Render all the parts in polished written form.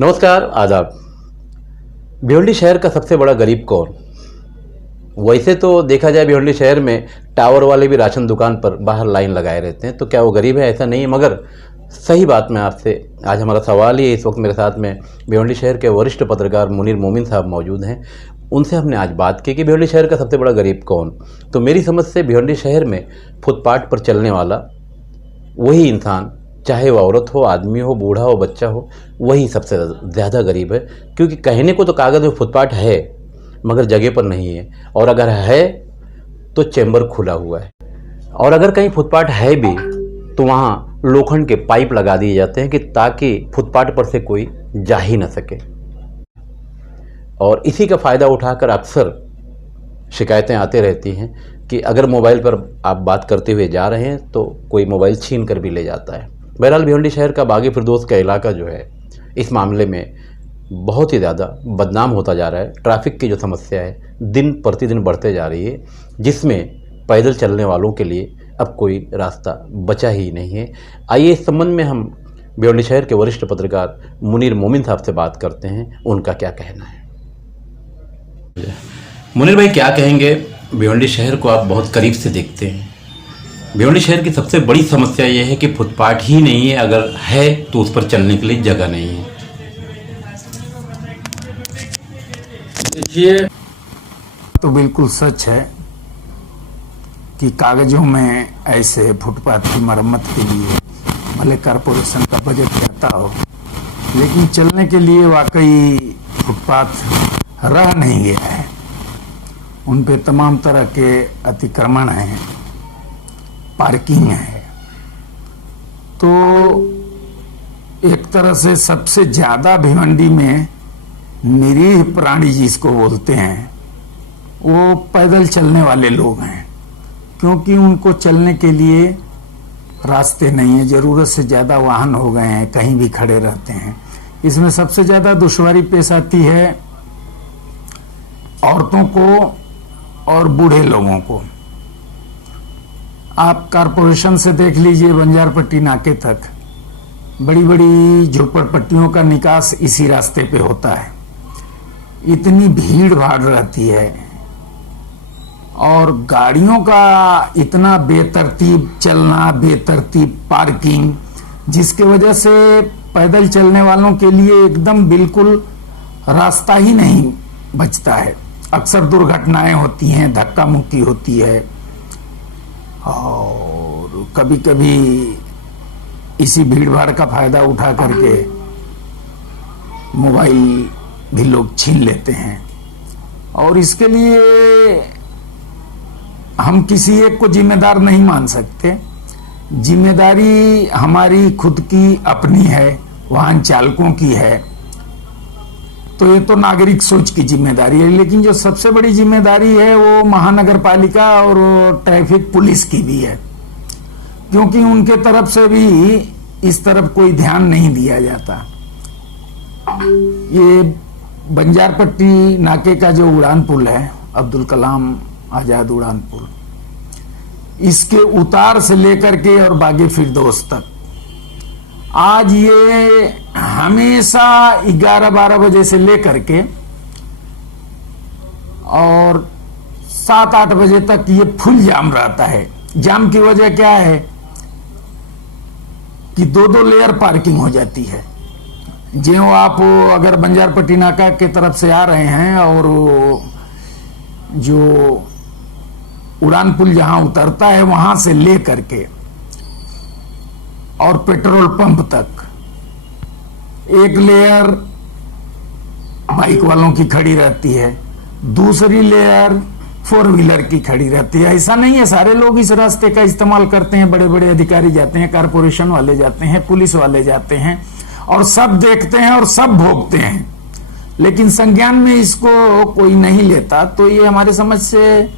नमस्कार, आदाब। भिवंडी शहर का सबसे बड़ा गरीब कौन? वैसे तो देखा जाए भिवंडी शहर में टावर वाले भी राशन दुकान पर बाहर लाइन लगाए रहते हैं, तो क्या वो गरीब है? ऐसा नहीं है। मगर सही बात मैं आपसे आज हमारा सवाल ही है। इस वक्त मेरे साथ में भिवंडी शहर के वरिष्ठ पत्रकार मुनीर मोमिन साहब मौजूद हैं। उनसे हमने आज बात की कि भिवंडी शहर का सबसे बड़ा गरीब कौन। तो मेरी समझ से भिवंडी शहर में फुटपाथ पर चलने वाला वही इंसान, चाहे वो औरत हो, आदमी हो, बूढ़ा हो, बच्चा हो, वही सबसे ज़्यादा गरीब है। क्योंकि कहने को तो कागज़ में फुटपाथ है मगर जगह पर नहीं है, और अगर है तो चैम्बर खुला हुआ है, और अगर कहीं फुटपाथ है भी तो वहाँ लोखंड के पाइप लगा दिए जाते हैं कि ताकि फुटपाथ पर से कोई जा ही ना सके। और इसी का फ़ायदा उठाकर अक्सर शिकायतें आती रहती हैं कि अगर मोबाइल पर आप बात करते हुए जा रहे हैं तो कोई मोबाइल छीन कर भी ले जाता है। बहरहाल भिवंडी शहर का बागी फिरदौस का इलाका जो है इस मामले में बहुत ही ज़्यादा बदनाम होता जा रहा है। ट्रैफिक की जो समस्या है दिन प्रतिदिन बढ़ते जा रही है, जिसमें पैदल चलने वालों के लिए अब कोई रास्ता बचा ही नहीं है। आइए इस संबंध में हम भिवंडी शहर के वरिष्ठ पत्रकार मुनीर मोमिन साहब से बात करते हैं, उनका क्या कहना है। मुनीर भाई, क्या कहेंगे? भिवंडी शहर को आप बहुत करीब से देखते हैं। भिवंडी शहर की सबसे बड़ी समस्या यह है कि फुटपाथ ही नहीं है, अगर है तो उस पर चलने के लिए जगह नहीं है। देखिए, तो बिल्कुल सच है कि कागजों में ऐसे फुटपाथ की मरम्मत के लिए भले कारपोरेशन का बजट रहता हो, लेकिन चलने के लिए वाकई फुटपाथ रह नहीं गया है। उन पे तमाम तरह के अतिक्रमण हैं, पार्किंग है। तो एक तरह से सबसे ज्यादा भिवंडी में निरीह प्राणी जिसको बोलते हैं वो पैदल चलने वाले लोग हैं, क्योंकि उनको चलने के लिए रास्ते नहीं है। जरूरत से ज्यादा वाहन हो गए हैं, कहीं भी खड़े रहते हैं। इसमें सबसे ज्यादा दुश्वारी पेश आती है औरतों को और बूढ़े लोगों को। आप कारपोरेशन से देख लीजिए, बंजारपट्टी नाके तक बड़ी बड़ी झोपड़पट्टियों का निकास इसी रास्ते पे होता है। इतनी भीड़ भाड़ रहती है और गाड़ियों का इतना बेतरतीब चलना, बेतरतीब पार्किंग, जिसके वजह से पैदल चलने वालों के लिए एकदम बिल्कुल रास्ता ही नहीं बचता है। अक्सर दुर्घटनाएं होती हैं, धक्का मुक्की होती है, और कभी कभी इसी भीड़ भाड़ का फायदा उठा करके मोबाइल भी लोग छीन लेते हैं। और इसके लिए हम किसी एक को जिम्मेदार नहीं मान सकते। जिम्मेदारी हमारी खुद की अपनी है, वाहन चालकों की है। तो ये तो नागरिक सोच की जिम्मेदारी है, लेकिन जो सबसे बड़ी जिम्मेदारी है वो महानगर पालिका और ट्रैफिक पुलिस की भी है, क्योंकि उनके तरफ से भी इस तरफ कोई ध्यान नहीं दिया जाता। ये बंजारपट्टी नाके का जो उड़ान पुल है, अब्दुल कलाम आजाद उड़ान पुल, इसके उतार से लेकर के और बागी फिरदौस तक आज ये हमेशा 11-12 बजे से लेकर के और 7-8 बजे तक ये फुल जाम रहता है। जाम की वजह क्या है कि 2-2 लेयर पार्किंग हो जाती है। जो आप अगर बंजारपट्टी नाका के तरफ से आ रहे हैं और जो उड़ान पुल जहां उतरता है वहां से लेकर के और पेट्रोल पंप तक एक लेयर बाइक वालों की खड़ी रहती है, दूसरी लेयर 4 व्हीलर की खड़ी रहती है। ऐसा नहीं है सारे लोग इस रास्ते का इस्तेमाल करते हैं। बड़े बड़े अधिकारी जाते हैं, कारपोरेशन वाले जाते हैं, पुलिस वाले जाते हैं, और सब देखते हैं और सब भोगते हैं, लेकिन संज्ञान में इसको कोई नहीं लेता। तो ये हमारे समझ से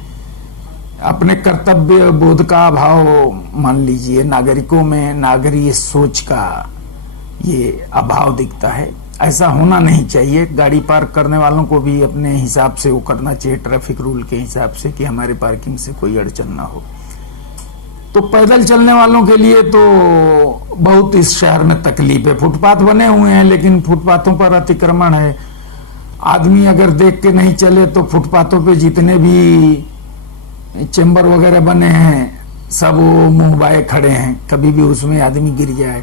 अपने कर्तव्य बोध का अभाव मान लीजिए, नागरिकों में नागरिक सोच का ये अभाव दिखता है। ऐसा होना नहीं चाहिए। गाड़ी पार्क करने वालों को भी अपने हिसाब से वो करना चाहिए, ट्रैफिक रूल के हिसाब से, कि हमारे पार्किंग से कोई अड़चन ना हो। तो पैदल चलने वालों के लिए तो बहुत इस शहर में तकलीफ है। फुटपाथ बने हुए हैं लेकिन फुटपाथों पर अतिक्रमण है। आदमी अगर देख के नहीं चले तो फुटपाथों पे जितने भी चेंबर वगैरह बने हैं सब वो मुंह बाए खड़े हैं, कभी भी उसमें आदमी गिर जाए।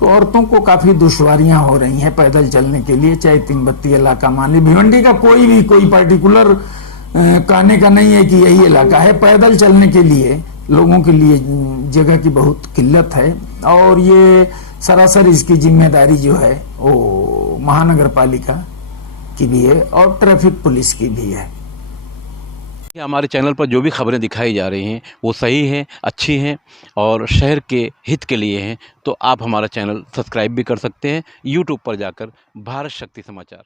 तो औरतों को काफी दुश्वारियां हो रही हैं पैदल चलने के लिए, चाहे तीन बत्ती इलाका मान ली। भिवंडी का कोई पर्टिकुलर कहने का नहीं है कि यही इलाका है। पैदल चलने के लिए लोगों के लिए जगह की बहुत किल्लत है और ये सरासर इसकी जिम्मेदारी जो है वो महानगर पालिका की भी है और ट्रैफिक पुलिस की भी है। हमारे चैनल पर जो भी खबरें दिखाई जा रही हैं वो सही हैं, अच्छी हैं और शहर के हित के लिए हैं। तो आप हमारा चैनल सब्सक्राइब भी कर सकते हैं यूट्यूब पर जाकर भारत शक्ति समाचार।